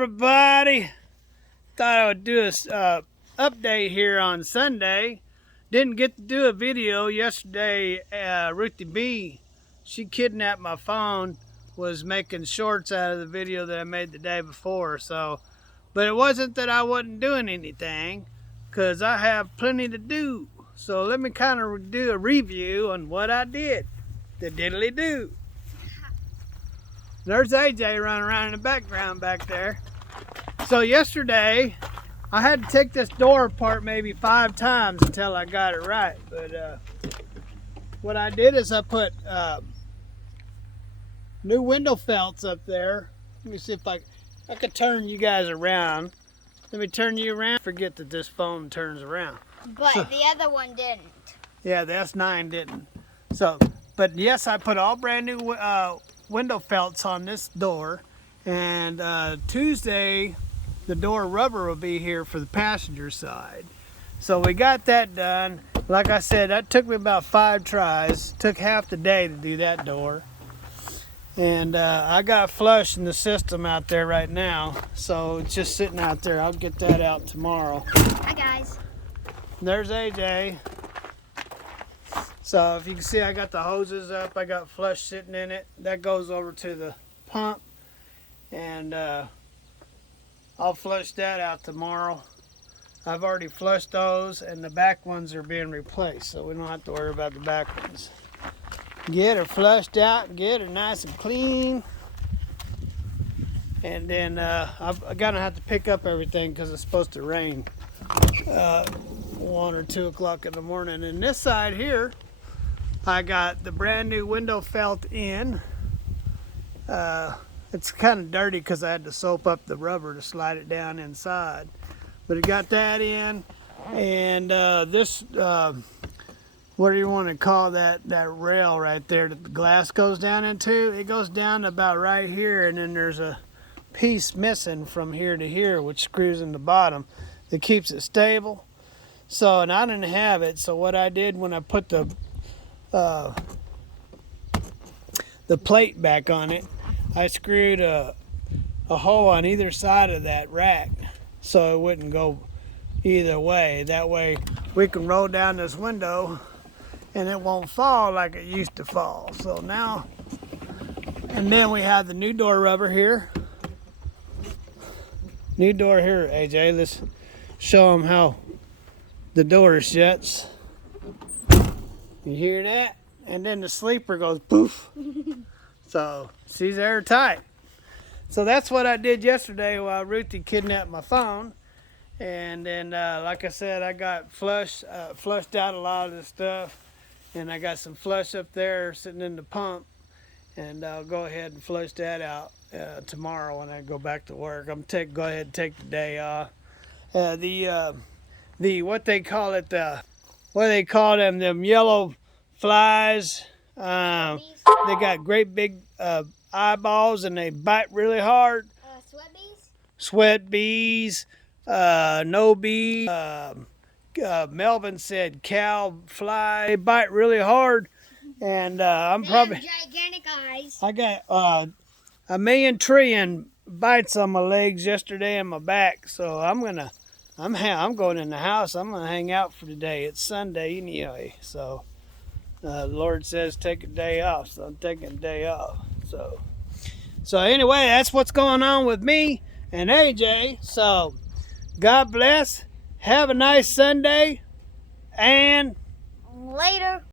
everybody. Thought I would do a update here on Sunday. Didn't get to do a video yesterday. Ruthie B, she kidnapped my phone, was making shorts out of the video that I made the day before. But it wasn't that I wasn't doing anything, because I have plenty to do. So let me kind of do a review on what I did. The diddly do. There's AJ running around in the background back there. So yesterday, I had to take this door apart maybe 5 times until I got it right. But what I did is I put new window felts up there. Let me see if I could turn you guys around. Let me turn you around. Forget that this phone turns around. But the other one didn't. Yeah, the S9 didn't. But yes, I put all brand new window felts on this door. And Tuesday, the door rubber will be here for the passenger side. So we got that done. Like I said, that took me about 5 tries. Took half the day to do that door. And I got flush in the system out there right now. So it's just sitting out there. I'll get that out tomorrow. Hi guys. There's AJ. So if you can see, I got the hoses up. I got flush sitting in it. That goes over to the pump. And I'll flush that out tomorrow. I've already flushed those, and the back ones are being replaced, so we don't have to worry about the back ones. Get her flushed out, get her nice and clean. And then I'm gonna have to pick up everything because it's supposed to rain 1 or 2 o'clock in the morning. And this side here, I got the brand new window felt in. It's kind of dirty because I had to soap up the rubber to slide it down inside. But it got that in. And this, what do you want to call that rail right there that the glass goes down into? It goes down about right here, and then there's a piece missing from here to here, which screws in the bottom that keeps it stable. So, and I didn't have it, so what I did when I put the plate back on it, I screwed a hole on either side of that rack so it wouldn't go either way. That way we can roll down this window and it won't fall like it used to fall. So now, and then we have the new door rubber here. New door here, AJ. Let's show them how the door shuts. You hear that? And then the sleeper goes poof. So she's airtight. So that's what I did yesterday while Ruthie kidnapped my phone. And then, like I said, I got flushed out a lot of the stuff. And I got some flush up there sitting in the pump. And I'll go ahead and flush that out tomorrow when I go back to work. I'm go ahead and take the day off. What they call it, what do they call them yellow flies. They got great big eyeballs and they bite really hard. Sweat bees? Sweat bees, no bees. Melvin said cow fly. They bite really hard. And I'm probably... gigantic eyes. I got a million trillion bites on my legs yesterday and my back. So I'm going in the house. I'm going to hang out for today. It's Sunday anyway. So... the Lord says take a day off, so I'm taking a day off. So anyway, that's what's going on with me and AJ. So God bless. Have a nice Sunday. And later.